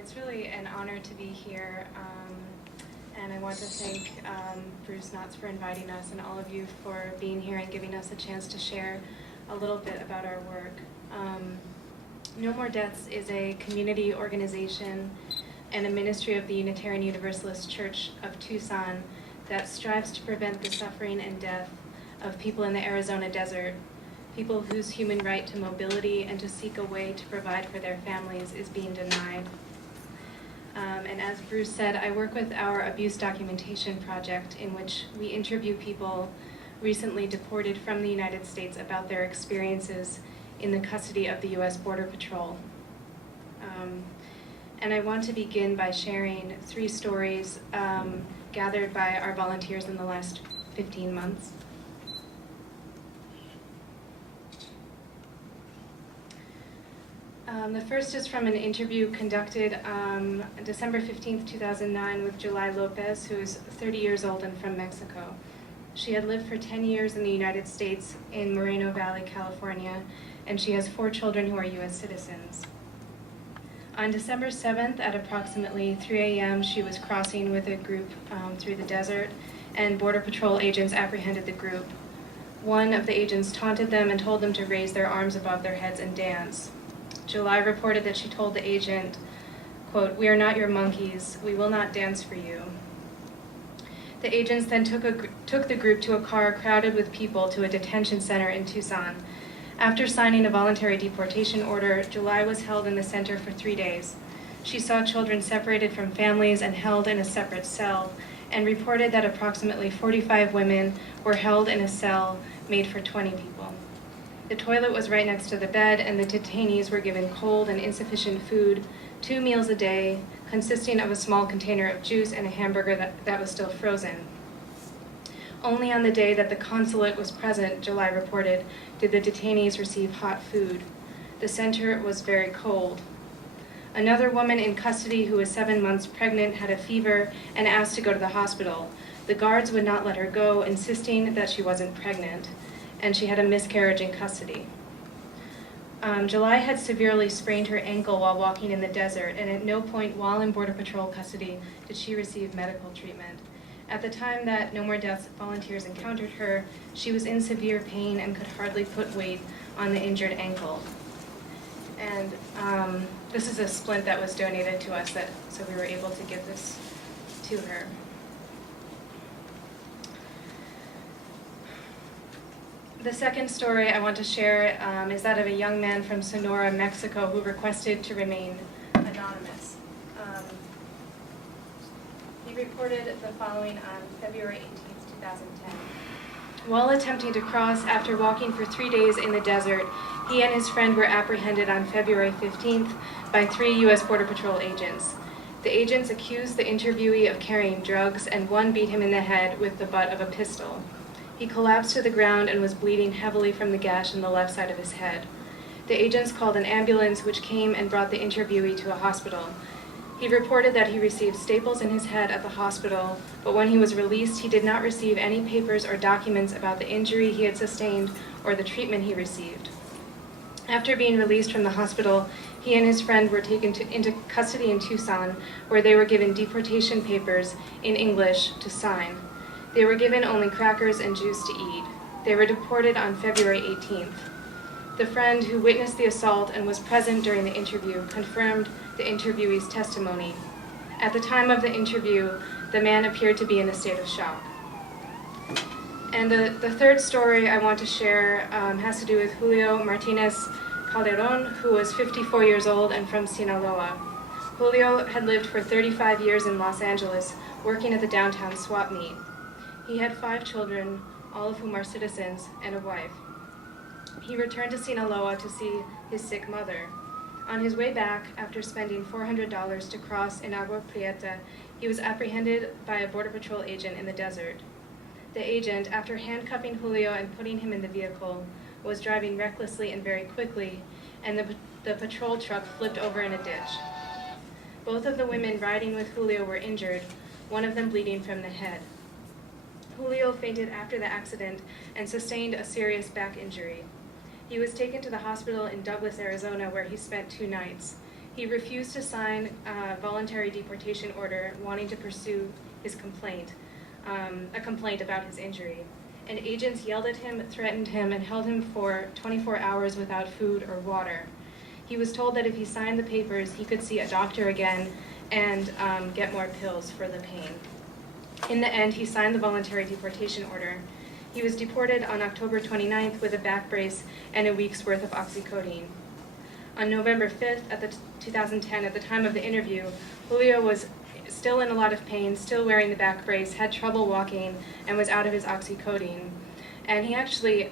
It's really an honor to be here, and I want to thank Bruce Knotts for inviting us and all of you for being here and giving us a chance to share a little bit about our work. No More Deaths is a community organization and a ministry of the Unitarian Universalist Church of Tucson that strives to prevent the suffering and death of people in the Arizona desert, people whose human right to mobility and to seek a way to provide for their families is being denied. And as Bruce said, I work with our abuse documentation project, in which we interview people recently deported from the United States about their experiences in the custody of the U.S. Border Patrol. And I want to begin by sharing 3 stories gathered by our volunteers in the last 15 months. The first is from an interview conducted December 15th, 2009 with July Lopez, who is 30 years old and from Mexico. She had lived for 10 years in the United States in Moreno Valley, California, and she has 4 children who are U.S. citizens. On December 7th at approximately 3 a.m., she was crossing with a group through the desert, and Border Patrol agents apprehended the group. One of the agents taunted them and told them to raise their arms above their heads and dance. July reported that she told the agent, quote, "We are not your monkeys. We will not dance for you." The agents then took the group to a car crowded with people to a detention center in Tucson. After signing a voluntary deportation order, July was held in the center for 3 days. She saw children separated from families and held in a separate cell, and reported that approximately 45 women were held in a cell made for 20 people. The toilet was right next to the bed, and the detainees were given cold and insufficient food, 2 meals a day, consisting of a small container of juice and a hamburger that was still frozen. Only on the day that the consulate was present, July reported, did the detainees receive hot food. The center was very cold. Another woman in custody who was 7 months pregnant had a fever and asked to go to the hospital. The guards would not let her go, insisting that she wasn't pregnant, and she had a miscarriage in custody. July had severely sprained her ankle while walking in the desert, and at no point while in Border Patrol custody did she receive medical treatment. At the time that No More Deaths volunteers encountered her, she was in severe pain and could hardly put weight on the injured ankle. And this is a splint that was donated to us, so we were able to give this to her. The second story I want to share is that of a young man from Sonora, Mexico, who requested to remain anonymous. He reported the following on February 18th, 2010. While attempting to cross after walking for 3 days in the desert, he and his friend were apprehended on February 15th by 3 U.S. Border Patrol agents. The agents accused the interviewee of carrying drugs, and one beat him in the head with the butt of a pistol. He collapsed to the ground and was bleeding heavily from the gash in the left side of his head. The agents called an ambulance, which came and brought the interviewee to a hospital. He reported that he received staples in his head at the hospital, but when he was released, he did not receive any papers or documents about the injury he had sustained or the treatment he received. After being released from the hospital, he and his friend were taken into custody in Tucson, where they were given deportation papers in English to sign. They were given only crackers and juice to eat. They were deported on February 18th. The friend who witnessed the assault and was present during the interview confirmed the interviewee's testimony. At the time of the interview, the man appeared to be in a state of shock. And the third story I want to share has to do with Julio Martinez Calderon, who was 54 years old and from Sinaloa. Julio had lived for 35 years in Los Angeles, working at the downtown swap meet. He had 5 children, all of whom are citizens, and a wife. He returned to Sinaloa to see his sick mother. On his way back, after spending $400 to cross in Agua Prieta, he was apprehended by a Border Patrol agent in the desert. The agent, after handcuffing Julio and putting him in the vehicle, was driving recklessly and very quickly, and the patrol truck flipped over in a ditch. Both of the women riding with Julio were injured, one of them bleeding from the head. Julio fainted after the accident and sustained a serious back injury. He was taken to the hospital in Douglas, Arizona, where he spent 2 nights. He refused to sign a voluntary deportation order, wanting to pursue his complaint, a complaint about his injury. And agents yelled at him, threatened him, and held him for 24 hours without food or water. He was told that if he signed the papers, he could see a doctor again and get more pills for the pain. In the end, he signed the voluntary deportation order. He was deported on October 29th with a back brace and a week's worth of oxycodone. On November 5th, 2010, at the time of the interview, Julio was still in a lot of pain, still wearing the back brace, had trouble walking, and was out of his oxycodone. And he actually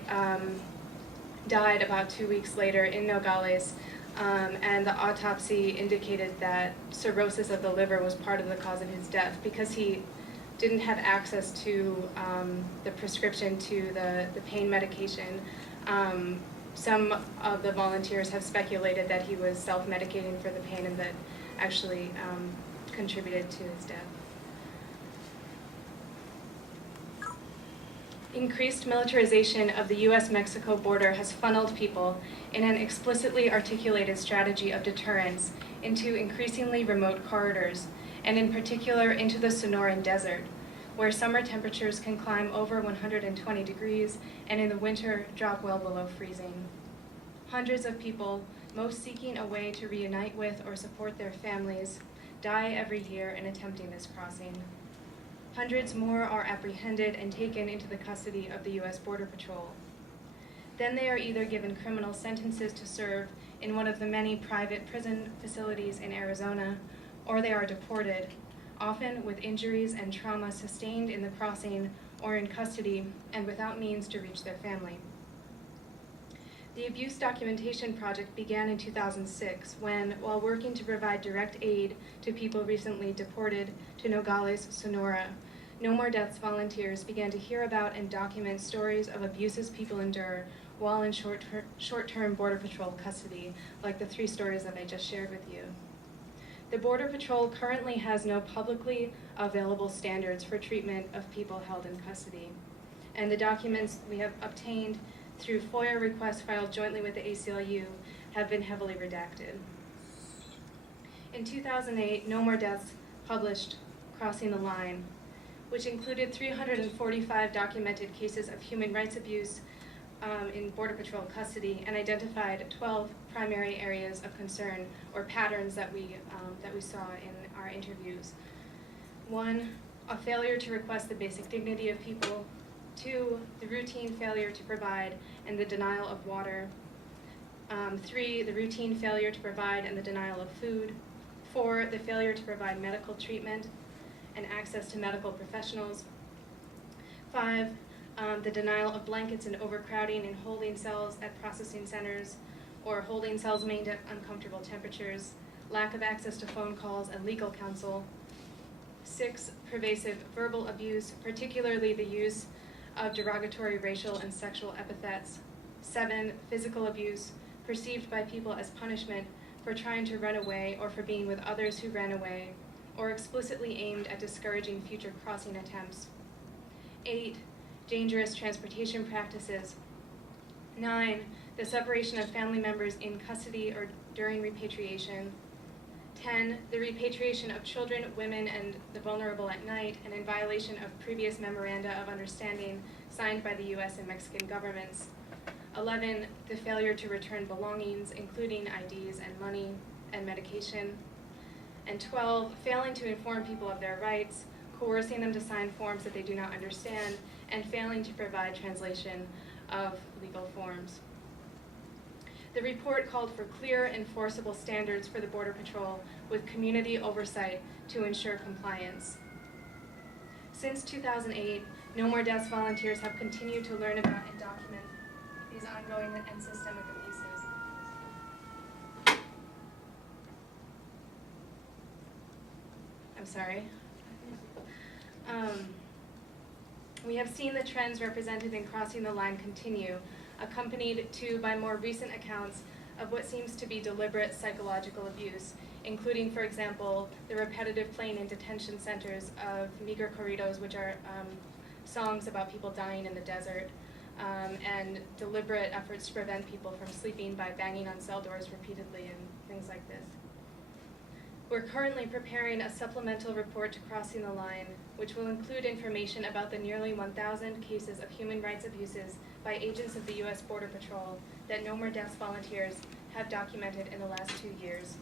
died about 2 weeks later in Nogales, and the autopsy indicated that cirrhosis of the liver was part of the cause of his death because he didn't have access to the prescription to the pain medication. Some of the volunteers have speculated that he was self-medicating for the pain and that actually contributed to his death. Increased militarization of the U.S.-Mexico border has funneled people in an explicitly articulated strategy of deterrence into increasingly remote corridors, and in particular into the Sonoran Desert, where summer temperatures can climb over 120 degrees and in the winter drop well below freezing. Hundreds of people, most seeking a way to reunite with or support their families, die every year in attempting this crossing. Hundreds more are apprehended and taken into the custody of the U.S. Border Patrol. Then they are either given criminal sentences to serve in one of the many private prison facilities in Arizona, or they are deported, often with injuries and trauma sustained in the crossing or in custody and without means to reach their family. The Abuse Documentation Project began in 2006 when, while working to provide direct aid to people recently deported to Nogales, Sonora, No More Deaths volunteers began to hear about and document stories of abuses people endure while in short-term Border Patrol custody, like the 3 stories that I just shared with you. The Border Patrol currently has no publicly available standards for treatment of people held in custody, and the documents we have obtained through FOIA requests filed jointly with the ACLU have been heavily redacted. In 2008, No More Deaths published Crossing the Line, which included 345 documented cases of human rights abuse in Border Patrol custody and identified 12 primary areas of concern or patterns that we saw in our interviews. 1, a failure to request the basic dignity of people. 2, the routine failure to provide and the denial of water. 3, the routine failure to provide and the denial of food. 4, the failure to provide medical treatment and access to medical professionals. 5, the denial of blankets and overcrowding in holding cells at processing centers or holding cells maintained at uncomfortable temperatures, lack of access to phone calls and legal counsel. 6, pervasive verbal abuse, particularly the use of derogatory racial and sexual epithets. 7, physical abuse, perceived by people as punishment for trying to run away or for being with others who ran away, or explicitly aimed at discouraging future crossing attempts. 8, dangerous transportation practices. 9, the separation of family members in custody or during repatriation. 10, the repatriation of children, women, and the vulnerable at night, and in violation of previous memoranda of understanding signed by the U.S. and Mexican governments. 11, the failure to return belongings, including IDs and money and medication. And 12, failing to inform people of their rights, coercing them to sign forms that they do not understand, and failing to provide translation of legal forms. The report called for clear, enforceable standards for the Border Patrol with community oversight to ensure compliance. Since 2008, No More Deaths volunteers have continued to learn about and document these ongoing and systemic abuses. I'm sorry. We have seen the trends represented in Crossing the Line continue, accompanied too by more recent accounts of what seems to be deliberate psychological abuse, including, for example, the repetitive playing in detention centers of meager corridos, which are songs about people dying in the desert, and deliberate efforts to prevent people from sleeping by banging on cell doors repeatedly and things like this. We're currently preparing a supplemental report to Crossing the Line, which will include information about the nearly 1,000 cases of human rights abuses by agents of the U.S. Border Patrol that No More Deaths volunteers have documented in the last 2 years.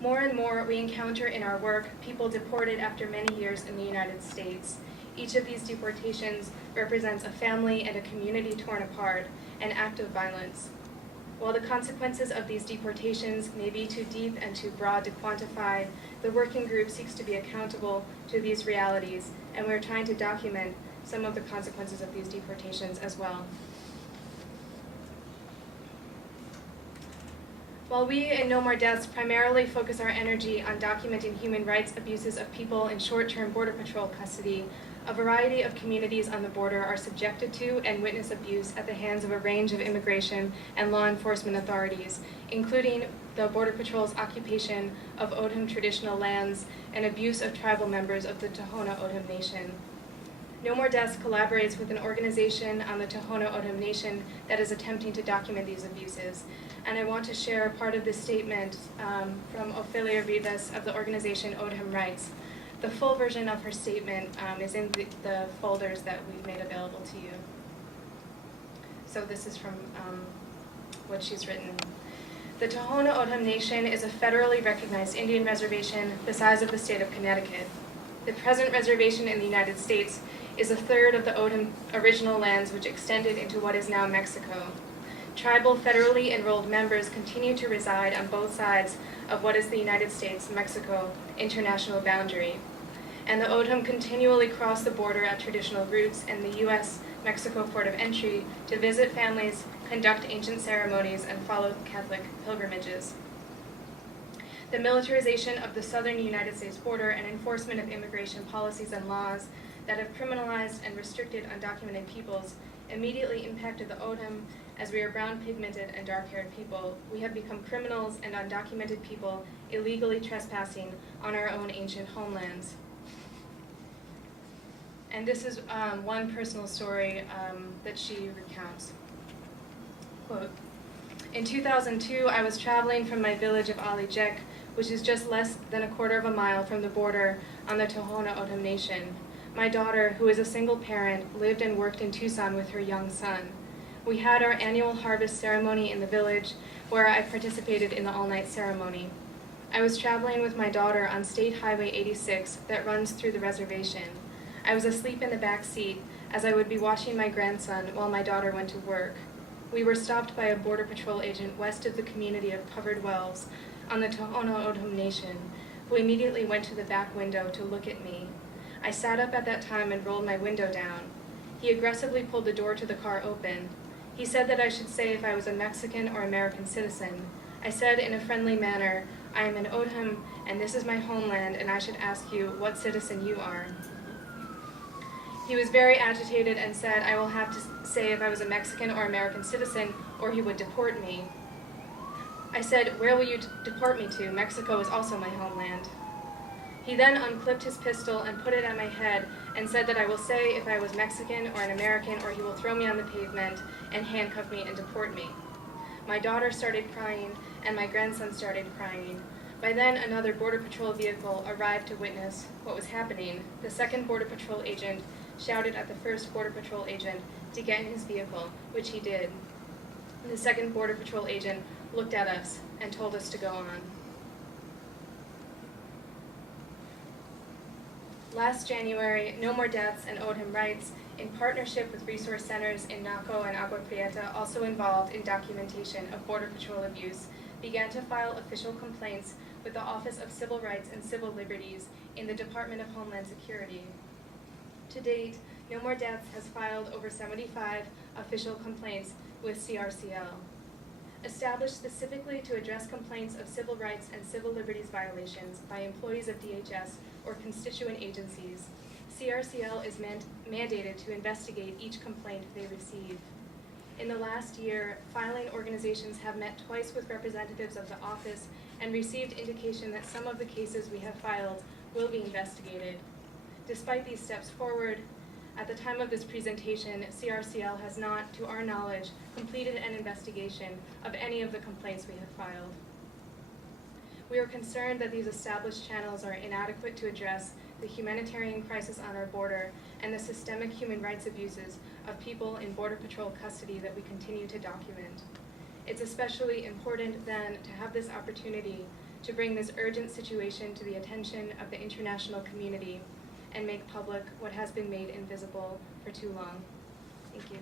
More and more, we encounter in our work people deported after many years in the United States. Each of these deportations represents a family and a community torn apart, an act of violence. While the consequences of these deportations may be too deep and too broad to quantify, the working group seeks to be accountable to these realities, and we're trying to document some of the consequences of these deportations as well. While we in No More Deaths primarily focus our energy on documenting human rights abuses of people in short-term Border Patrol custody, a variety of communities on the border are subjected to and witness abuse at the hands of a range of immigration and law enforcement authorities, including the Border Patrol's occupation of Odham traditional lands and abuse of tribal members of the Tohono O'odham Nation. No More Deaths collaborates with an organization on the Tohono O'odham Nation that is attempting to document these abuses. And I want to share part of this statement from Ophelia Rivas of the organization O'odham Rights. The full version of her statement is in the folders that we've made available to you. So this is from what she's written. The Tohono O'odham Nation is a federally recognized Indian reservation the size of the state of Connecticut. The present reservation in the United States is a third of the O'odham original lands which extended into what is now Mexico. Tribal federally enrolled members continue to reside on both sides of what is the United States-Mexico international boundary. And the O'odham continually cross the border at traditional routes and the U.S.-Mexico port of entry to visit families, conduct ancient ceremonies, and follow Catholic pilgrimages. The militarization of the southern United States border and enforcement of immigration policies and laws that have criminalized and restricted undocumented peoples immediately impacted the O'odham. As we are brown pigmented and dark-haired people, we have become criminals and undocumented people illegally trespassing on our own ancient homelands. And this is one personal story that she recounts. Quote, in 2002, I was traveling from my village of Alijek, which is just less than a quarter of a mile from the border on the Tohono O'odham Nation. My daughter, who is a single parent, lived and worked in Tucson with her young son. We had our annual harvest ceremony in the village, where I participated in the all-night ceremony. I was traveling with my daughter on State Highway 86 that runs through the reservation. I was asleep in the back seat as I would be watching my grandson while my daughter went to work. We were stopped by a Border Patrol agent west of the community of Covered Wells on the Tohono O'odham Nation, who immediately went to the back window to look at me. I sat up at that time and rolled my window down. He aggressively pulled the door to the car open. He said that I should say if I was a Mexican or American citizen. I said in a friendly manner, I am an O'odham and this is my homeland, and I should ask you what citizen you are. He was very agitated and said I will have to say if I was a Mexican or American citizen or he would deport me. I said, where will you deport me to? Mexico is also my homeland. He then unclipped his pistol and put it at my head and said that I will say if I was Mexican or an American or he will throw me on the pavement and handcuff me and deport me. My daughter started crying and my grandson started crying. By then, another Border Patrol vehicle arrived to witness what was happening. The second Border Patrol agent shouted at the first Border Patrol agent to get in his vehicle, which he did. The second Border Patrol agent looked at us and told us to go on. Last January, No More Deaths and O'odham Rights, in partnership with resource centers in Naco and Agua Prieta, also involved in documentation of Border Patrol abuse, began to file official complaints with the Office of Civil Rights and Civil Liberties in the Department of Homeland Security. To date, No More Deaths has filed over 75 official complaints with CRCL. Established specifically to address complaints of civil rights and civil liberties violations by employees of DHS or constituent agencies, CRCL is mandated to investigate each complaint they receive. In the last year, filing organizations have met twice with representatives of the office and received indication that some of the cases we have filed will be investigated. Despite these steps forward, at the time of this presentation, CRCL has not, to our knowledge, completed an investigation of any of the complaints we have filed. We are concerned that these established channels are inadequate to address the humanitarian crisis on our border and the systemic human rights abuses of people in Border Patrol custody that we continue to document. It's especially important then to have this opportunity to bring this urgent situation to the attention of the international community and make public what has been made invisible for too long. Thank you.